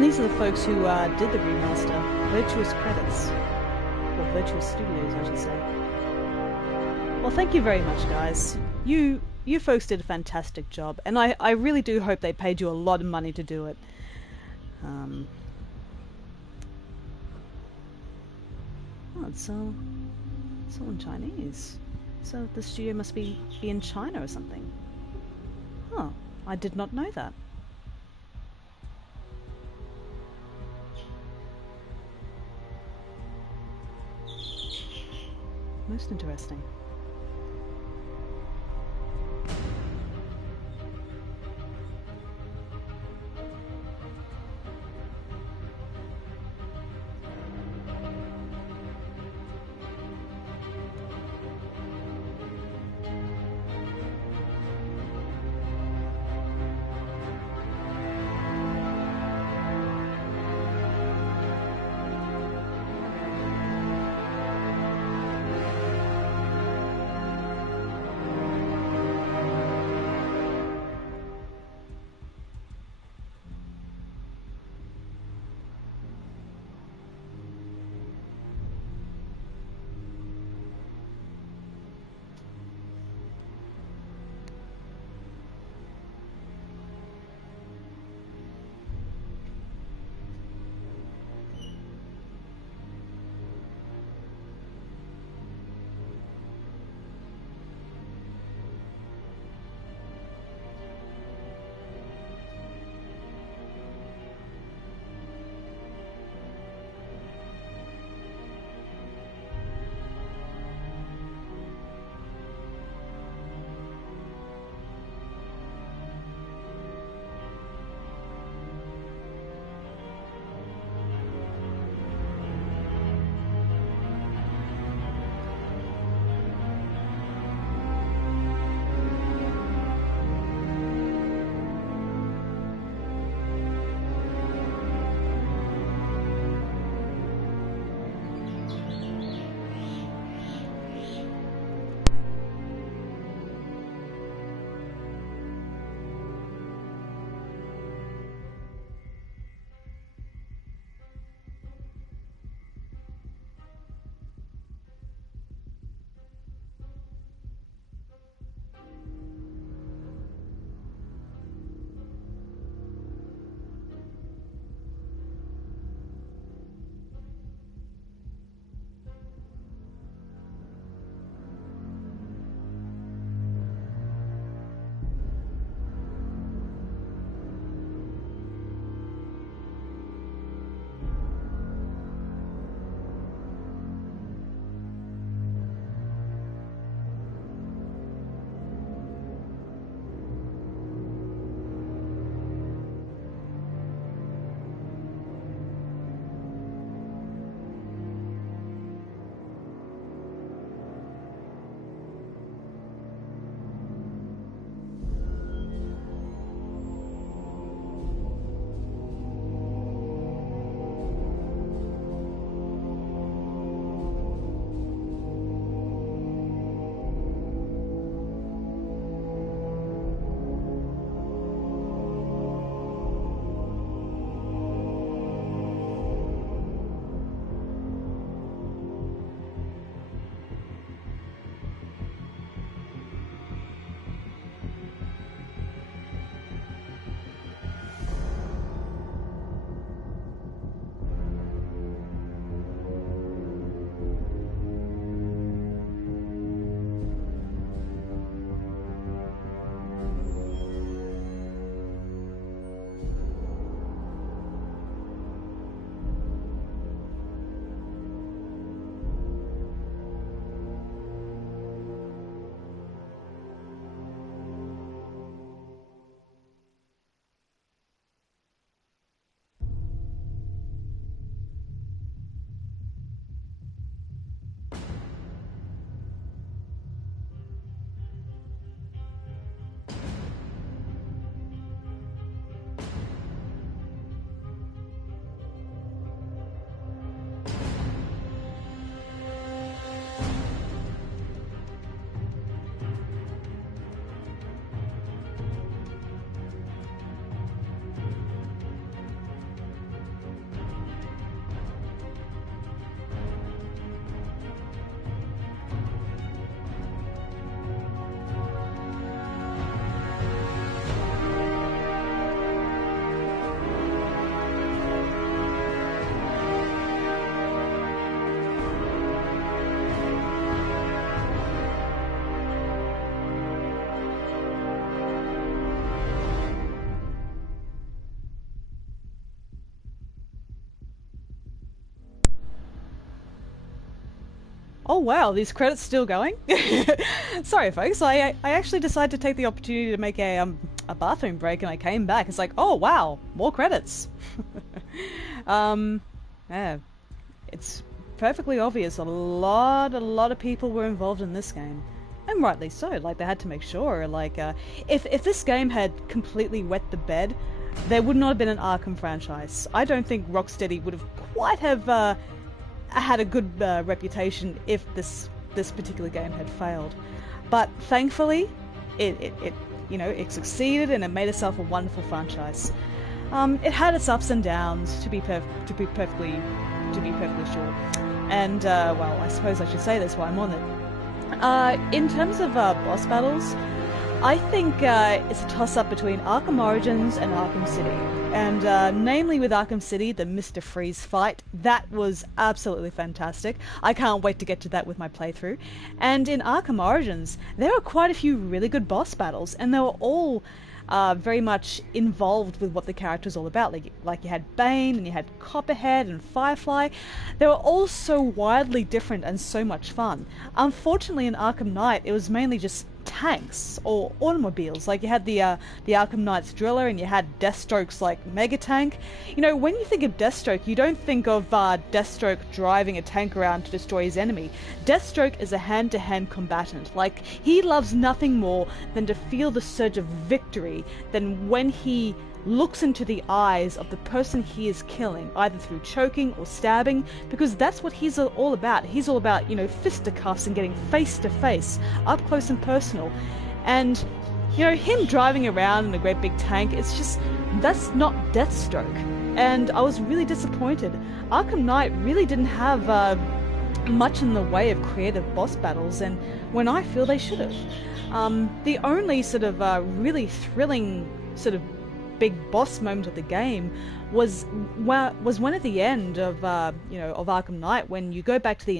And these are the folks who did the remaster, Virtuous Credits, or Virtuous Studios, I should say. Well, thank you very much, guys. You folks did a fantastic job, and I really do hope they paid you a lot of money to do it. Oh, it's all in Chinese. So the studio must be in China or something. Huh, I did not know that. Most interesting. Oh wow, these credits still going? Sorry folks, I actually decided to take the opportunity to make a bathroom break, and I came back. It's like, oh wow, more credits. Yeah, it's perfectly obvious a lot of people were involved in this game. And rightly so, like they had to make sure, like, if this game had completely wet the bed, there would not have been an Arkham franchise. I don't think Rocksteady would have quite have had a good reputation if this particular game had failed. But thankfully, it you know, it succeeded and it made itself a wonderful franchise. It had its ups and downs, to be perfectly sure. And well, I suppose I should say this while I'm on it. In terms of boss battles, I think it's a toss-up between Arkham Origins and Arkham City. And namely with Arkham City, the Mr. Freeze fight, that was absolutely fantastic. I can't wait to get to that with my playthrough. And in Arkham Origins, there were quite a few really good boss battles, and they were all very much involved with what the character is all about. Like you had Bane, and you had Copperhead and Firefly. They were all so wildly different and so much fun. Unfortunately, in Arkham Knight, it was mainly just tanks or automobiles. Like you had the Arkham Knight's Driller, and you had Deathstroke's like Mega Tank. You know, when you think of Deathstroke, you don't think of Deathstroke driving a tank around to destroy his enemy. Deathstroke is a hand-to-hand combatant. Like, he loves nothing more than to feel the surge of victory than when he looks into the eyes of the person he is killing, either through choking or stabbing, because that's what he's all about. He's all about, you know, fisticuffs and getting face to face, up close and personal. And, you know, him driving around in a great big tank, it's just, that's not Deathstroke. And I was really disappointed. Arkham Knight really didn't have much in the way of creative boss battles, and when I feel they should have. The only sort of really thrilling sort of big boss moment of the game was when at the end of you know, of Arkham Knight, when you go back to the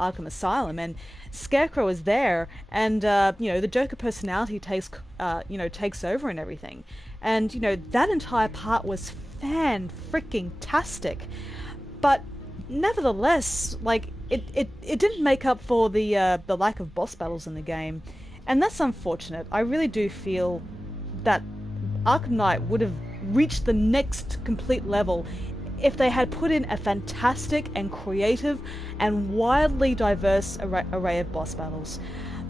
Arkham Asylum and Scarecrow is there, and you know, the Joker personality takes over and everything, and you know, that entire part was fan-freaking-tastic. But nevertheless, like, it didn't make up for the lack of boss battles in the game, and that's unfortunate. I really do feel that Arkham Knight would have reached the next complete level if they had put in a fantastic and creative and wildly diverse array of boss battles.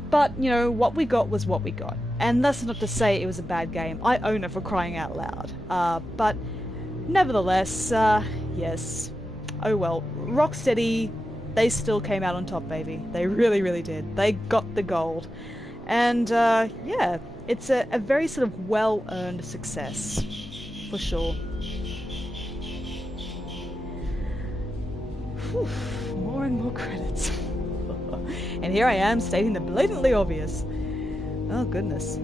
But, you know, what we got was what we got. And that's not to say it was a bad game. I own it, for crying out loud. But nevertheless, yes. Oh well. Rocksteady, they still came out on top, baby. They really, really did. They got the gold. And, yeah. It's a very sort of well-earned success, for sure. Whew, more and more credits. And here I am stating the blatantly obvious. Oh goodness.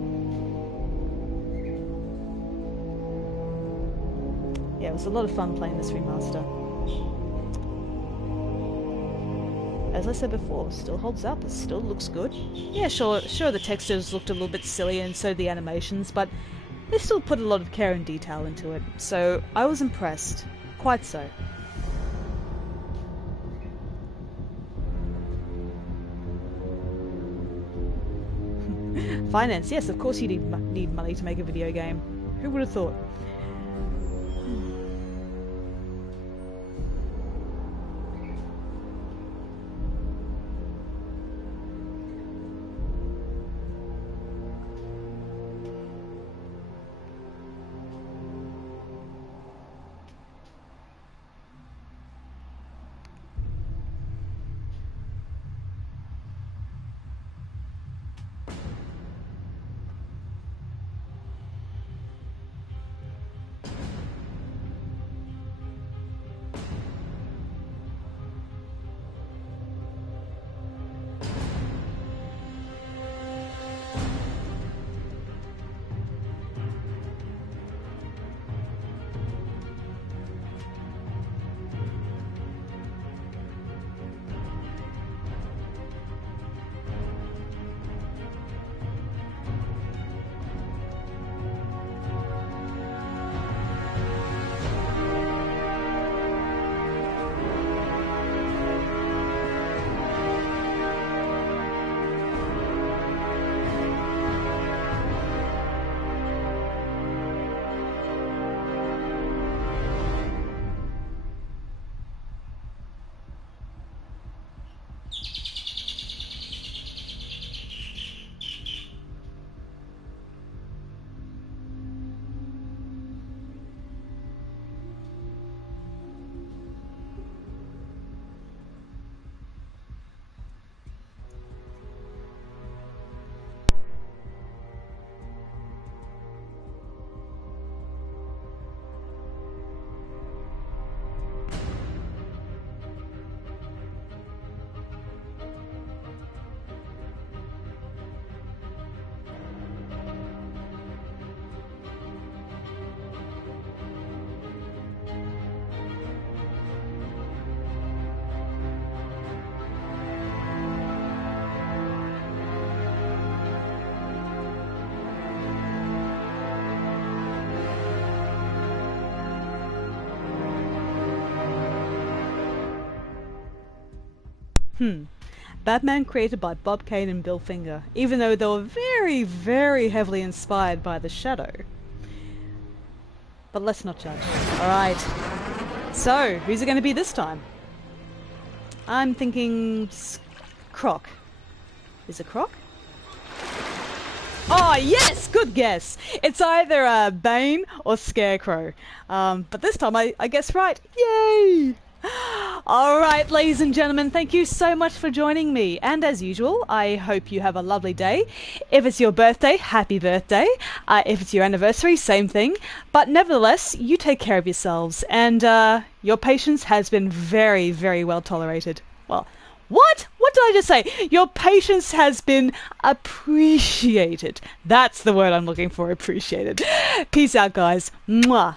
Yeah, it was a lot of fun playing this remaster. As I said before, still holds up, it still looks good. Yeah, sure the textures looked a little bit silly, and so the animations, but they still put a lot of care and detail into it, so I was impressed. Quite so. Finance, yes, of course you need money to make a video game. Who would have thought? Batman created by Bob Kane and Bill Finger, even though they were very, very heavily inspired by The Shadow. But let's not judge. Alright. So, who's it going to be this time? I'm thinking Croc. Is it Croc? Oh, yes! Good guess! It's either Bane or Scarecrow. But this time I guess right. Yay! Alright, ladies and gentlemen, thank you so much for joining me. And as usual, I hope you have a lovely day. If it's your birthday, happy birthday. If it's your anniversary, same thing. But nevertheless, you take care of yourselves. And your patience has been very, very well tolerated. Well, what? What did I just say? Your patience has been appreciated. That's the word I'm looking for, appreciated. Peace out, guys. Mwah.